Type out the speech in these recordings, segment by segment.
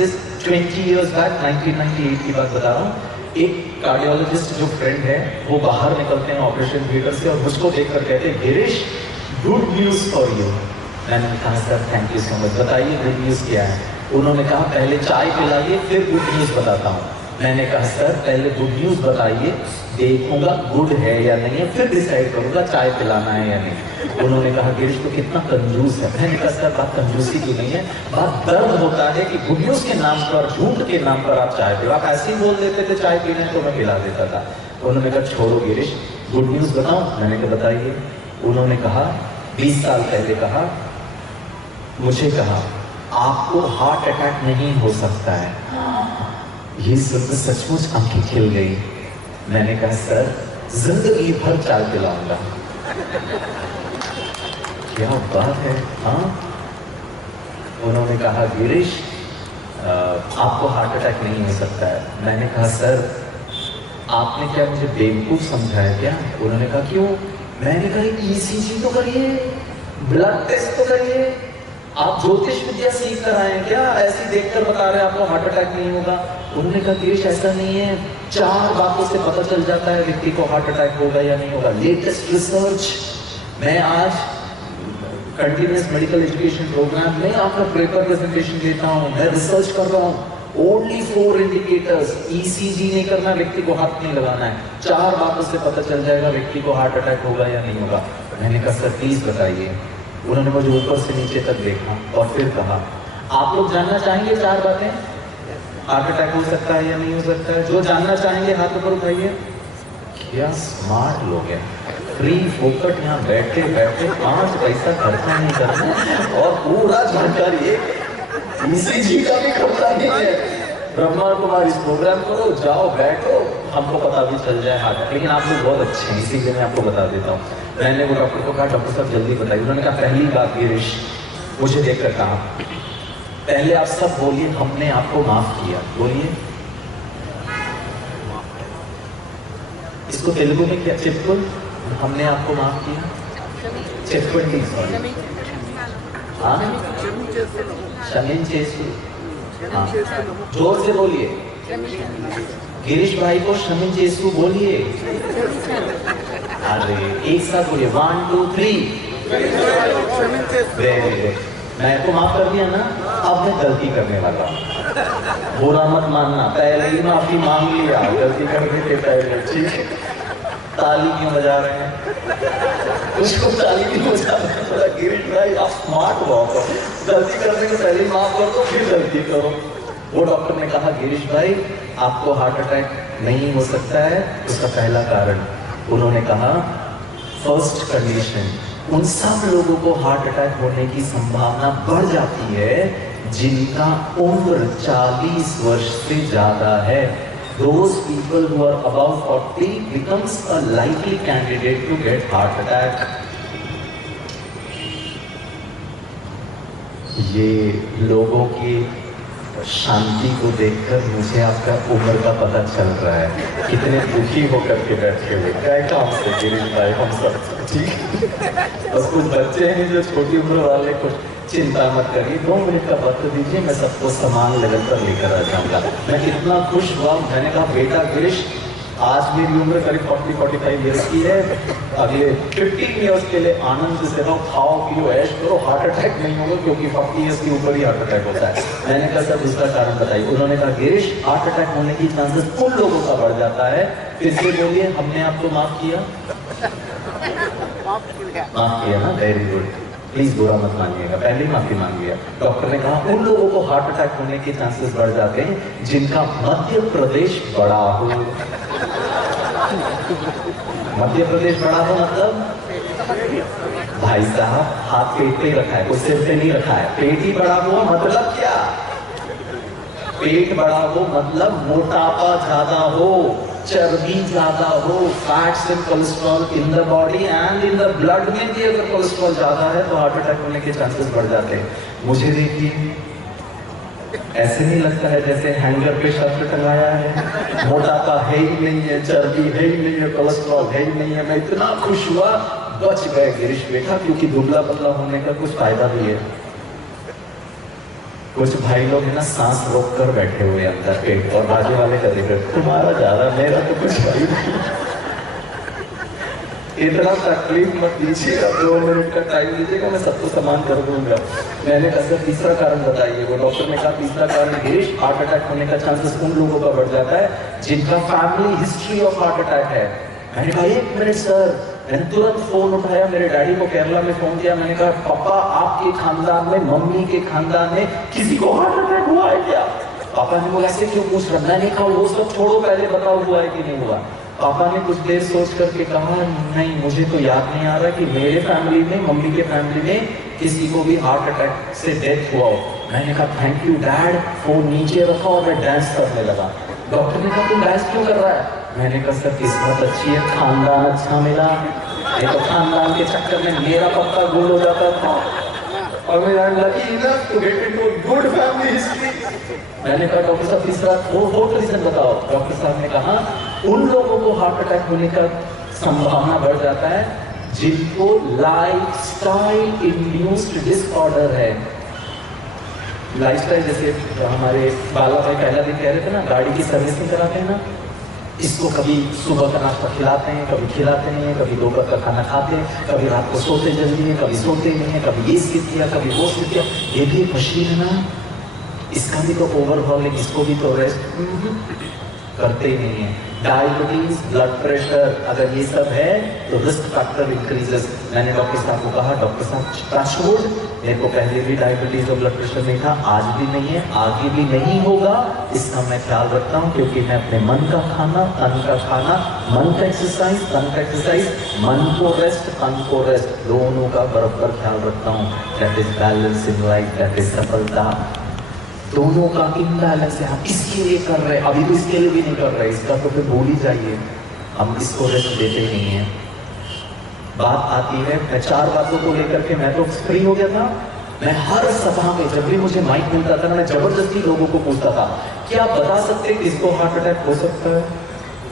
Is 20 years back, 1998 की बात बता रहा हूँ। एक कार्डियोलॉजिस्ट जो फ्रेंड है वो बाहर निकलते हैं ऑपरेशन थिएटर से और मुझको देखकर कहते हैं Girish good news for you. मैंने कहा sir thank you so much, बताइए गुड न्यूज क्या है। उन्होंने कहा पहले चाय पिलाइए फिर गुड न्यूज बताता हूँ। मैंने कहा सर पहले गुड न्यूज बताइए, देखूंगा गुड है या नहीं है, फिर डिसाइड करूंगा चाय पिलाना है या नहीं। उन्होंने कहा गिरीश तो कितना कंजूस है। मैंने कहा सर बात कंजूसी की नहीं है, बात दर्द होता है कि गुड न्यूज के नाम पर, झूठ के नाम पर आप चाय पिला। आप ऐसे ही बोल देते थे चाय पीने तो मैं पिला देता था। उन्होंने कहा छोड़ो गिरीश गुड न्यूज बताओ। मैंने कहा बताइए। उन्होंने कहा 20 साल पहले कहा, मुझे कहा आपको हार्ट अटैक नहीं हो सकता है। ये सुनकर सचमुच आंखें खिल गई। मैंने कहा सर जिंदगी भर चाय पिलाऊंगा। क्या बात है। हाँ, उन्होंने कहा गिरीश आपको हार्ट अटैक नहीं हो सकता है। मैंने कहा सर आपने क्या मुझे बेवकूफ समझा है क्या। उन्होंने कहा क्यों। मैंने कहा ECG तो करिए, ब्लड टेस्ट तो करिए, आप ज्योतिष विद्या सीख कर आए हैं क्या, ऐसे देखकर बता रहे हैं आपको हार्ट अटैक नहीं होगा। उन्होंने कहा गिरीश ऐसा नहीं है, 4 बातों से पता चल जाता है व्यक्ति को हार्ट अटैक होगा या नहीं होगा। लेटेस्ट रिसर्च, मैं आज कंटिन्यूअस मेडिकल एजुकेशन प्रोग्राम में आपका पेपर प्रेजेंटेशन देता हूँ, मैं रिसर्च कर रहा हूँ। ओनली 4 इंडिकेटर्स, ECG नहीं करना, व्यक्ति को हाथ नहीं लगाना है, 4 बातों से पता चल जाएगा व्यक्ति को हार्ट अटैक होगा या नहीं होगा। मैंने कहा सर प्लीज बताइए। उन्होंने मुझे ऊपर से नीचे तक देखा और फिर कहा आप लोग जानना चाहेंगे 4 बातें, हार्ट अटैक हो सकता है या नहीं हो सकता है। जो जानना चाहेंगे हाथ ऊपर उठाइए। क्या स्मार्ट लोग हैं, फ्री फोकट यहाँ बैठे बैठे 5 पैसा खर्चा नहीं करना और पूरा जानकारी ECG का भी खर्चा नहीं है। ब्रह्मा कुमार इस प्रोग्राम करो, जाओ बैठो, हमको पता भी चल जाए हार्ट। लेकिन आप लोग बहुत अच्छे हैं इसीलिए मैं आपको बता देता हूँ। मैंने वो डॉक्टर को कहा डॉक्टर साहब जल्दी बताइए। उन्होंने कहा पहली बात गिरीश, मुझे देखकर कहा पहले आप सब बोलिए हमने आपको माफ किया। बोलिए इसको तेलुगु में क्या चिपकुल, हमने आपको माफ किया। चिपकुल सॉरी, हाँ शमीन चेसु, हाँ जोर से बोलिए। गिरीश भाई को शमीन चेसु बोलिए। अरे एक साथ बोलिए 1 2 3। Very good. मैं तो माफ कर दिया ना, अब मैं गलती करने वाला हूँ। बुरा मत मानना, पहले ही माफी मांग लिया, गलती करने के पहले। ठीक है, ताली क्यों बजा रहे हैं, उसको ताली क्यों बजा रहे हैं। थोड़ा गिरीश भाई आप स्मार्ट बहुत, गलती करने के पहले ही माफ कर दो फिर गलती करो। वो डॉक्टर ने कहा गिरीश भाई आपको हार्ट अटैक नहीं हो सकता है। उसका पहला कारण उन्होंने कहा फर्स्ट कंडीशन, उन सब लोगों को हार्ट अटैक होने की संभावना बढ़ जाती है जिनका उम्र 40 वर्ष से ज्यादा है। Those people who are above 40 becomes a likely candidate to get heart attack. ये लोगों की शांति को देखकर मुझे आपका उम्र का पता चल रहा है, कितने दुखी होकर के बैठे हुए। क्या काम से गिरीश भाई हम सब ठीक। बस कुछ बच्चे हैं जो छोटी उम्र वाले, कुछ चिंता मत करिए, 2 मिनट का वक्त दीजिए, मैं सबको समान लेवल पर लेकर आ जाऊंगा। मैं कितना खुश हुआ। मैंने कहा बेटा गिरीश आज मेरी उम्र करीब 40-45 ईयर्स की है, अगले 15 ईयर्स के लिए आनंद से रहो, खाओ पियो ऐश करो, हार्ट अटैक नहीं होगा क्योंकि 40 ईयर्स के ऊपर ही हार्ट अटैक होता है। मैंने कहा सर दूसरा कारण बताइए। उन्होंने कहा गिरीश हार्ट अटैक होने की चांसेस उन लोगों का बढ़ जाता है। फिर से बोलिए हमने आपको माफ किया। माफ किया ना, वेरी गुड। प्लीज बुरा मत मानिएगा, पहले ही माफी मांग लिया। डॉक्टर ने कहा उन लोगों को हार्ट अटैक होने के चांसेस बढ़ जाते हैं जिनका मध्य प्रदेश बड़ा हो। मध्य प्रदेश बड़ा हो मतलब भाई साहब हाथ पेट पे रखा है, कुछ सिर पे नहीं रखा है। पेट ही बड़ा हो मतलब क्या, पेट बड़ा हो मतलब मोटापा ज्यादा हो, चर्बी ज्यादा हो, fats and cholesterol in the body and in the blood में भी अगर कोलेस्ट्रॉल ज्यादा है तो हार्ट अटैक होने के चांसेस बढ़ जाते हैं। मुझे देखिए ऐसे नहीं लगता है जैसे हैंगर पे शर्ट टंगाया है, मोटापा है ही नहीं है, चर्बी है ही नहीं है, कोलेस्ट्रॉल है ही नहीं है। मैं इतना खुश हुआ, बच गए गिरीश बेटा, क्योंकि दुबला पतला होने का कुछ फायदा भी है। कुछ भाई लोग है ना सांस रोक कर बैठे हुए अंदर पेट और बाजू वाले का देख रहे तुम्हारा ज्यादा मेरा तो कुछ भाई नहीं। इतना तकलीफ मत दीजिएगा, 2 मिनट का टाइम दीजिएगा, मैं सबको समान कर दूंगा। मैंने कहा सर तीसरा कारण बताइए। वो डॉक्टर ने कहा तीसरा कारण गिरीश, हार्ट अटैक होने का चांसेस उन लोगों का बढ़ जाता है जिनका family history of heart attack है। मैंने कहा 1 मिनट सर। मैंने तुरंत फोन उठाया, मेरे डैडी को केरला में फोन किया। मैंने कहा पापा आपके खानदान में, मम्मी के खानदान में किसी को हार्ट अटैक हुआ है क्या? पापा ने बोला ऐसे क्यों पूछ रहा? मैंने कहा वो सब छोड़ो, पहले बताओ हुआ है कि नहीं हुआ। पापा ने कुछ देर सोच करके कहा नहीं मुझे तो याद नहीं आ रहा कि मेरे फैमिली में, मम्मी के फैमिली में किसी को भी हार्ट अटैक से डेथ हुआ हो। मैंने कहा थैंक यू डैड। फोन नीचे रखा और मैं डांस करने लगा। डॉक्टर ने कहा तुम डांस क्यों कर रहा है? मैंने कहा सर किस्मत अच्छी है, खानदान अच्छा मिला, नहीं तो खानदान के चक्कर में मेरा पक्का गुल हो जाता था। और मैं lucky enough to get into good family history. मैंने कहा डॉक्टर साहब तीसरा वो रीजन बताओ। डॉक्टर साहब ने कहा उन लोगों को हार्ट अटैक होने का संभावना बढ़ जाता है जिनको लाइफस्टाइल इंड्यूस्ड डिसऑर्डर है। लाइफस्टाइल जैसे हमारे बाला भाई पहला दिन कह रहे थे ना, गाड़ी की सर्विसिंग कराते हैं ना, इसको कभी सुबह का नाश्ता खिलाते हैं, कभी खिलाते नहीं है, कभी दोपहर का खाना खाते हैं, कभी रात को सोते जल्दी है, कभी सोते नहीं है, कभी ये स्किप किया, कभी वो स्किप किया। ये भी एक मशीन है ना, इसका भी तो ओवरहॉलिंग, इसको भी तो रेस्ट करते ही नहीं है। डायबिटीज, ब्लड प्रेशर, अगर ये सब है तो रिस्क फैक्टर इंक्रीजेस। मैंने डॉक्टर साहब को कहा डॉक्टर साहब टचवुड, मेरे को पहले भी डायबिटीज और ब्लड प्रेशर नहीं था, आज भी नहीं है, आगे भी नहीं होगा, इसका मैं ख्याल रखता हूँ क्योंकि मैं अपने मन का खाना, तन का खाना, मन का एक्सरसाइज, तन का एक्सरसाइज, मन को रेस्ट, तन को रेस्ट, दोनों का बराबर ख्याल रखता हूँ। That is balance in life, that is सफलता। दोनों का इम्बैलेंस है, हम इसके लिए कर रहे हैं, अभी तो इसके लिए भी नहीं कर रहे, इसका तो फिर भूल ही जाइए, हम इसको रेस्ट देते ही नहीं है। बात आती है, मैं 4 बातों को लेकर के मैं तो फ्री हो गया था। मैं हर सभा में जब भी मुझे माइक मिलता था मैं जबरदस्ती लोगों को पूछता था क्या आप बता सकते किसको हार्ट अटैक हो सकता है,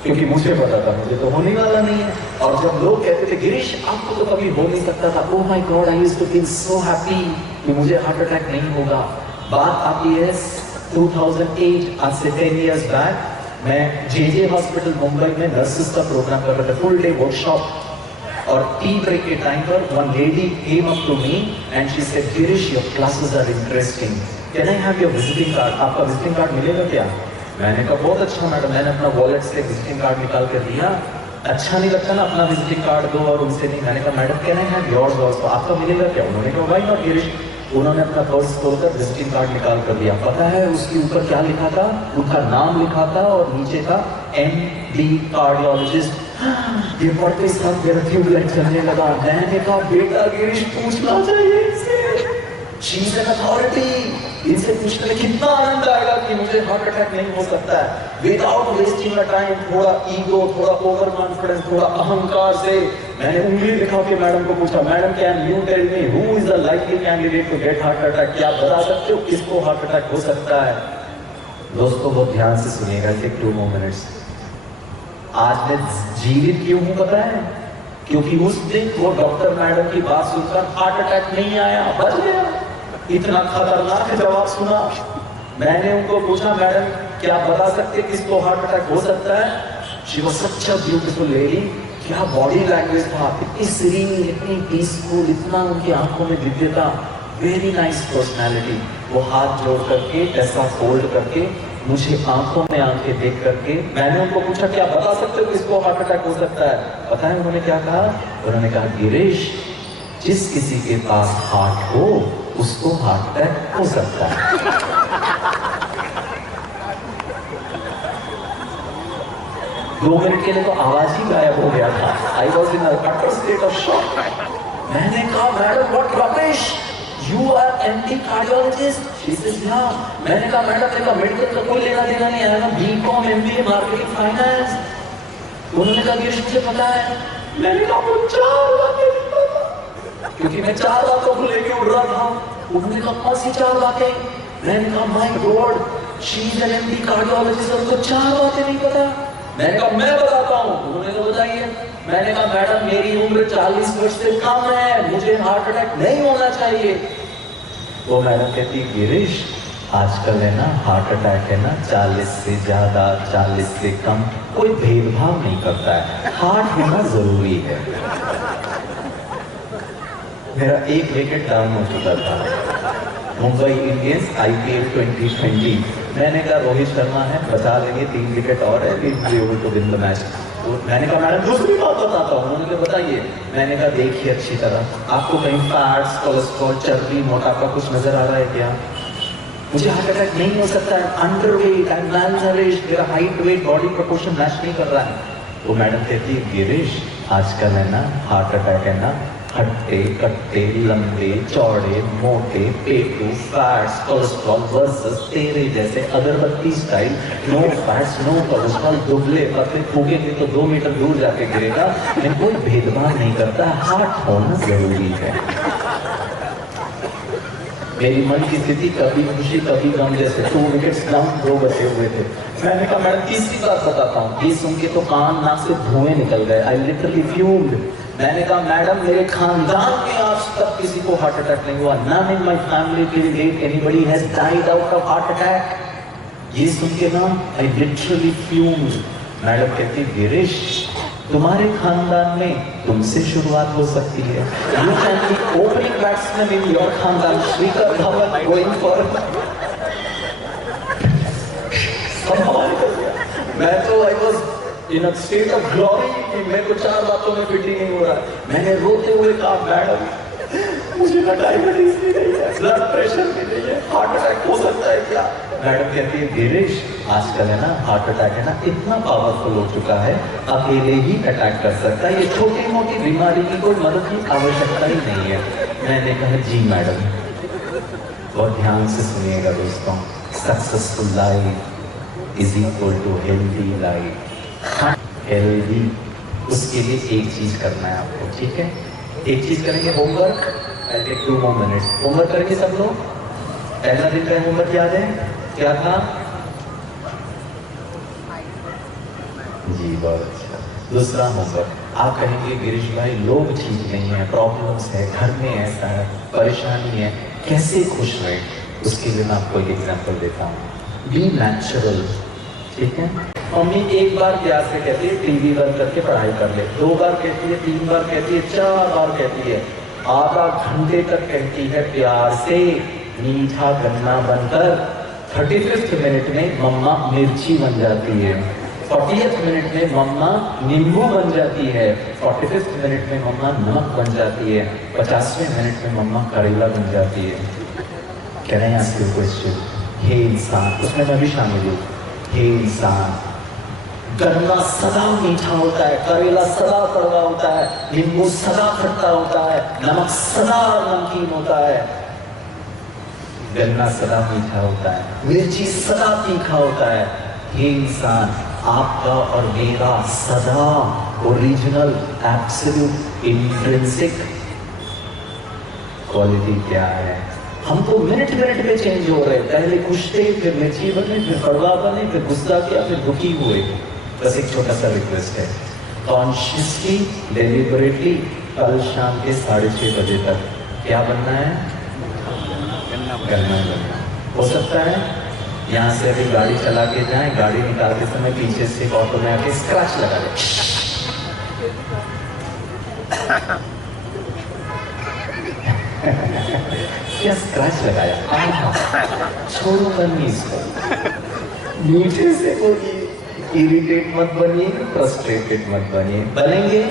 क्योंकि मुझे पता था मुझे तो होने वाला नहीं है। और जब लोग कहते थे गिरीश आपको तो कभी हो नहीं सकता था, oh my god I used to feel so happy कि मुझे हार्ट अटैक नहीं होगा। बात आती है 2008, आज से 10 इयर्स बैक, मैं जेजे हॉस्पिटल मुंबई में नर्सेस का प्रोग्राम कर रहा था, फुल डे वर्कशॉप। और टी ब्रेक के टाइम पर one lady came up to me and she said Girish your classes are interesting, can I have your visiting card? आपका विजिटिंग कार्ड मिलेगा क्या? मैंने कहा बहुत अच्छा मैडम। मैंने अपना वॉलेट से विजिटिंग कार्ड निकाल कर दिया। अच्छा नहीं लगता ना अपना विजिटिंग कार्ड दो और उनसे नहीं। मैंने कहा madam can I have yours also, आपका मिलेगा क्या? उन्होंने कहा व्हाई नॉट गिरीश। उन्होंने अपना पर्स तोड़कर विजिटिंग कार्ड निकाल कर दिया। पता है उसके ऊपर क्या लिखा था? उनका नाम लिखा था और नीचे था MD कार्डियोलॉजिस्ट। ये पढ़ते साथ मेरा ट्यूबलाइट चलने लगा। मैंने कहा बेटा गिरीश पूछना चाहिए इससे, शी इज एन अथॉरिटी, इनसे पूछने में कितना आनंद आएगा कि मुझे हार्ट अटैक नहीं हो सकता है। विदाउट वेस्टिंग अ टाइम, थोड़ा ईगो, थोड़ा ओवर कॉन्फिडेंस, थोड़ा अहंकार से मैंने उंगली दिखा के मैडम को पूछा madam can you tell me who is the likely candidate to get heart attack? क्या आप बता सकते हो किसको हार्ट अटैक हो सकता है? दोस्तों बहुत ध्यान से सुनिएगा, टेक 2 more minutes। आज मैं जीवित क्यों हूं पता है? क्योंकि उस दिन वो डॉक्टर मैडम की बात सुनकर हार्ट अटैक नहीं आया, बच गया। इतना खतरनाक जवाब सुना। मैंने उनको पूछा मैडम क्या आप बता सकते किसको हार्ट अटैक हो सकता है? She was such a beautiful lady. क्या बॉडी लैंग्वेज था, इतनी सीरीन, इतनी पीसफुल, इतना उनकी आंखों में दिव्यता, वेरी नाइस पर्सनैलिटी। वो हाथ जोड़ करके ऐसा फोल्ड करके मुझे आंखों में आंखें देख करके मैंने उनको पूछा क्या बता सकते हो किसको हार्ट अटैक हो सकता है? पता है उन्होंने क्या कहा? उन्होंने कहा गिरीश जिस किसी के पास हार्ट हो उसको हार्ट अटैक हो सकता है। दो मिनट के लिए तो आवाज ही गायब हो गया था। I was in a state of shock. मैंने कहा madam what Ramesh, you are MD cardiologist? She said yeah. मैंने कहा मैडम मेरा मेडिकल का कोई लेना देना नहीं है ना, BCom MBA मार्केटिंग फाइनेंस। उन्होंने कहा गिरीश मुझे पता है। मैंने कहा मुझे 4 बातें पता, क्योंकि मैं 4 बातों को लेके उड़ रहा था। उन्होंने कहा कौन सी 4 बातें? मैंने कहा my God she is an MD cardiologist और उनको 4 बातें नहीं पता। मैंने कहा मैं बताता हूँ। उन्होंने कहा बताइए। मैंने कहा मैडम मेरी उम्र 40 वर्ष से कम है, मुझे हार्ट अटैक नहीं होना चाहिए। वो मैडम कहती गिरीश आजकल है ना हार्ट अटैक है ना 40 से ज्यादा 40 से कम कोई भेदभाव नहीं करता है, हार्ट होना जरूरी है। मेरा एक विकेट डाउन हो चुका था, मुंबई इंडियंस IPL 2020। मैंने कहा रोहित शर्मा है, बचा लेंगे, 3 विकेट और है, टू विन द मैच। तो मैंने कहा मैडम दूसरी बात बताता हूँ। उन्होंने कहा बताइए। मैंने कहा देखिए अच्छी तरह, आपको कहीं फैट्स, कोलेस्ट्रॉल, चर्बी, मोटापा कुछ नजर आ रहा है क्या? मुझे हार्ट अटैक नहीं हो सकता है, अंडरवेट, आई एम मैलनरिश्ड, मेरा height weight body proportion match नहीं कर रहा है। वो मैडम कहती है गिरीश आजकल है ना हार्ट अटैक है ना हट्टे कट्टे लंबे चौड़े मोटे पेटू फैट्स कोलेस्ट्रॉल वर्सेस तेरे जैसे अगरबत्ती style no fats no cholesterol दुबले पतले फूकेंगे तो 2 मीटर दूर जाके गिरेगा। लेकिन कोई भेदभाव नहीं करता, हार्ट होना जरूरी है। मेरी मन की स्थिति कभी खुशी कभी गम जैसे 2 विकेट्स डाउन 2 बचे हुए थे। मैंने कहा मैडम तीसरी बात बताता हूँ। ये सुन के तो कान नाक से धुएं निकल गए, आई लिटरली फ्यूम्ड। मैंने कहा मैडम मेरे खानदान में आज तक किसी को हार्ट अटैक नहीं हुआ, none in my family till date anybody has died out of heart attack. ये सुन के ना आई लिटरली फ्यूम्ड। मैडम कहती गिरीश तुम्हारे खानदान में तुमसे शुरुआत हो सकती है, you can be opening batsman in your खानदान, श्रीकर धवन गोइंग फॉर। मैं तो I was in a state of glory कि मेरे को 4 बातों में फिट ही नहीं हो रहा। मैंने रोते हुए कहा मैडम मुझे ना डायबिटीज भी नहीं है, ब्लड प्रेशर भी नहीं है, हार्ट अटैक हो सकता है क्या? मैडम कहती है गिरीश आजकल है ना हार्ट अटैक है ना इतना पावरफुल हो चुका है, अकेले ही अटैक कर सकता है, ये छोटी मोटी बीमारी की कोई मदद की आवश्यकता ही नहीं है। मैंने कहा जी मैडम। बहुत ध्यान से सुनिएगा दोस्तों, successful life is equal to healthy life. Healthy उसके लिए एक चीज करना है आपको, ठीक है? एक चीज करेंगे homework, I take 2 more minutes। Homework करेंगे सब लोग। पहला दिन का होमवर्क याद है क्या था? जी बहुत अच्छा। दूसरा होमवर्क आप कहेंगे गिरीश भाई लोग ठीक नहीं है, प्रॉब्लम्स है, घर में ऐसा है, परेशानी है, कैसे खुश रहे? उसके लिए मैं आपको एक एग्जांपल देता हूँ। बी नेचुरल, ठीक है? मम्मी एक बार प्यार से कहती है टीवी बंद करके पढ़ाई कर ले, 2 बार कहती है, 3 बार कहती है, 4 बार कहती है, आधा घंटे तक कहती है प्यार से मीठा गन्ना बनकर। 35th मिनट में मम्मा मिर्ची बन जाती है, 40th मिनट में मम्मा नींबू बन जाती है, 45th मिनट में मम्मा नमक बन जाती है, 50वें मिनट में मम्मा करेला बन जाती है। Can I ask you question? हे इंसान, उसमें मैं भी शामिल हूँ। हे इंसान, गन्ना सदा मीठा होता है, करेला सदा कड़वा होता है, नींबू सदा खट्टा होता है, नमक सदा नमकीन होता है। गन्ना सदा मीठा होता है, मिर्ची सदा तीखा होता है। हे इंसान, आपका और मेरा सदा ओरिजिनल एब्सोल्यूट इंट्रिंसिक क्वालिटी क्या है? हम तो मिनट मिनट में चेंज हो रहे हैं, पहले खुश थे, फिर मिर्ची बने, फिर कड़वा बने, फिर गुस्सा किया, फिर दुखी हुए। बस एक छोटा सा रिक्वेस्ट है, कॉन्शियसली डेलिबरेटली कल शाम के 6:30 बजे तक क्या बनना है? गन्ना बनना। हो सकता है यहाँ से अभी गाड़ी चला के जाए, गाड़ी निकालते समय पीछे से ऑटो में आके स्क्रैच लगा दे। क्या स्क्रैच लगाया? छोड़ो बनी इसको, मीठे से कोई इरिटेट मत बनिए, फ्रस्ट्रेटेड मत बनिए। बनेंगे